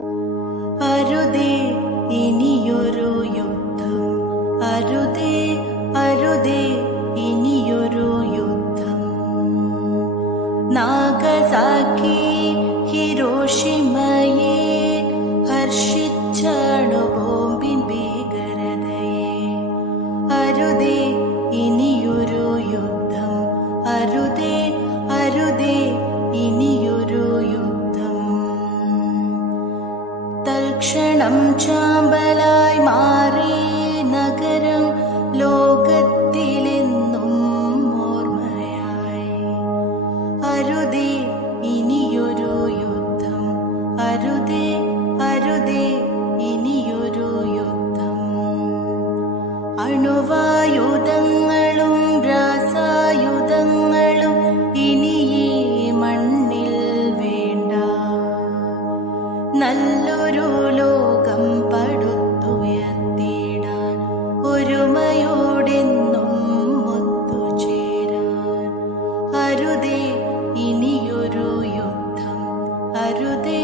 അരുതേ ഇനിയൊരു യുദ്ധം, അരുതേ അരുതേ ഇനിയൊരു യുദ്ധം. നാഗസാക്കി ഹിരോഷിമയെ ഹർഷിച്ചാണു ബോംബിൻ ഭീകരതയെ. അരുതേ ഇനിയൊരു യുദ്ധം, അരുതേ അരുതേ ഇനിയൊരു യുദ്ധം. തൽക്ഷണം ചാമ്പലായി മാറി നഗരം ലോകത്തിലെന്നും ഓർമ്മയായി. അരുതേ ഇനിയൊരു യുദ്ധം, അരുതേ അരുതേ ഇനിയൊരു യുദ്ധം. അണുവായുധങ്ങളും രാസായുധങ്ങളും ഇനി ഈ മണ്ണിൽ വേണ്ട. നല്ലൊരു ലോകം പടുത്തുയർത്തിടാൻ, ഒരുമയോടെന്നും ഒത്തുചേരാൻ. അരുതേ ഇനിയൊരു യുദ്ധം, അരുതേ